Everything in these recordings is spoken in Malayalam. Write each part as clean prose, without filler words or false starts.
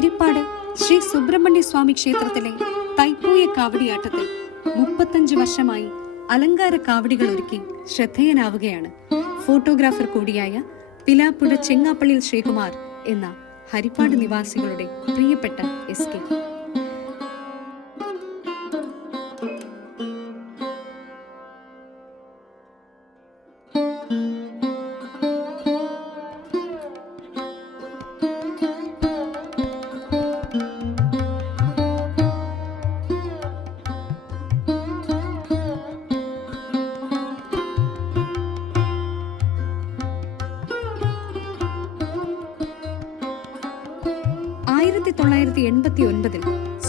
ഹരിപ്പാട് ശ്രീ സുബ്രഹ്മണ്യ സ്വാമി ക്ഷേത്രത്തിലെ തൈപ്പൂയ കാവടിയാട്ടത്തിൽ 35 വർഷമായി അലങ്കാര കാവടികൾ ഒരുക്കി ശ്രദ്ധേയനാവുകയാണ് ഫോട്ടോഗ്രാഫർ കൂടിയായ പിലാപ്പുഴ ചെങ്ങാപ്പള്ളിൽ ശ്രീകുമാർ എന്ന ഹരിപ്പാട് നിവാസികളുടെ പ്രിയപ്പെട്ട എസ്.കെ.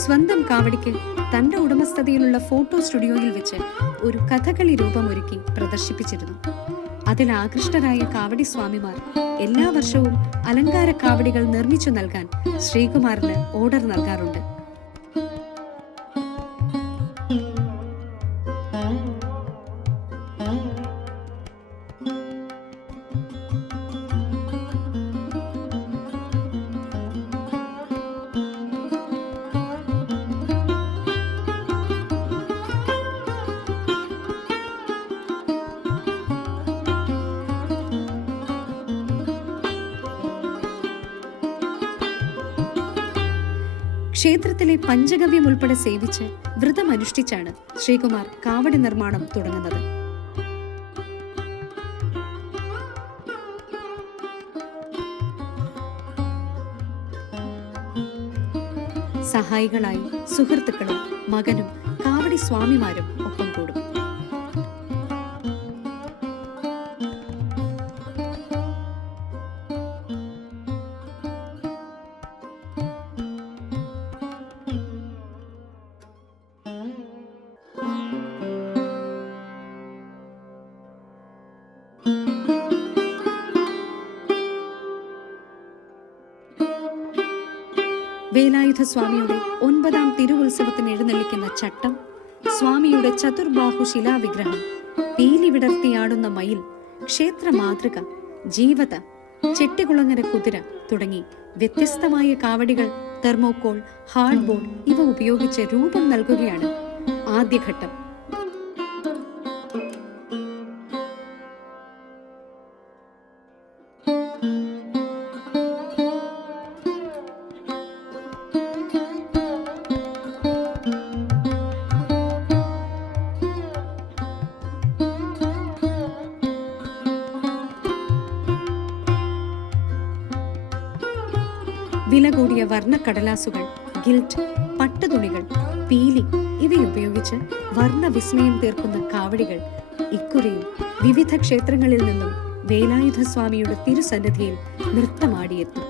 സ്വന്തം കാവടിക്ക് തന്റെ ഉടമസ്ഥതയിലുള്ള ഫോട്ടോ സ്റ്റുഡിയോയിൽ വെച്ച് ഒരു കഥകളി രൂപം ഒരുക്കി പ്രദർശിപ്പിച്ചിരുന്നു. അതിൽ ആകൃഷ്ടരായ കാവടി സ്വാമിമാർ എല്ലാ വർഷവും അലങ്കാര കാവടികൾ നിർമ്മിച്ചു നൽകാൻ ശ്രീകുമാറിന് ഓർഡർ നൽകാറുണ്ട്. ക്ഷേത്രത്തിലെ പഞ്ചഗവ്യം ഉൾപ്പെടെ സേവിച്ച് വ്രതമനുഷ്ഠിച്ചാണ് ശ്രീകുമാർ കാവടി നിർമ്മാണം തുടങ്ങുന്നത്. സഹായികളായി സുഹൃത്തുക്കളും മകനും കാവടി സ്വാമിമാരും ഒപ്പം കൂടും. വേലായുധ സ്വാമിയുടെ 9ാം തിരുവുത്സവത്തിന് എഴുന്നള്ളിക്കുന്ന ചട്ടം, സ്വാമിയുടെ ചതുർബാഹു ശിലാവിഗ്രഹം, പീലി വിടർത്തിയാടുന്ന മയിൽ, ക്ഷേത്ര മാതൃക, ജീവത, ചെട്ടികുളങ്ങര കുതിര തുടങ്ങി വ്യത്യസ്തമായ കാവടികൾ, തെർമോകോൾ, ഹാർഡ് ബോർഡ് ഇവ ഉപയോഗിച്ച് രൂപം നൽകുകയാണ് ആദ്യഘട്ടം. വില കൂടിയ വർണ്ണക്കടലാസുകൾ, ഗിൽറ്റ്, പട്ടുതുണികൾ, പീലി ഇവയുപയോഗിച്ച് വർണ്ണവിസ്മയം തീർക്കുന്ന കാവടികൾ ഇക്കുറിയും വിവിധ ക്ഷേത്രങ്ങളിൽ നിന്നും വേലായുധ സ്വാമിയുടെ തിരുസന്നിധിയിൽ നൃത്തമാടിയെത്തും.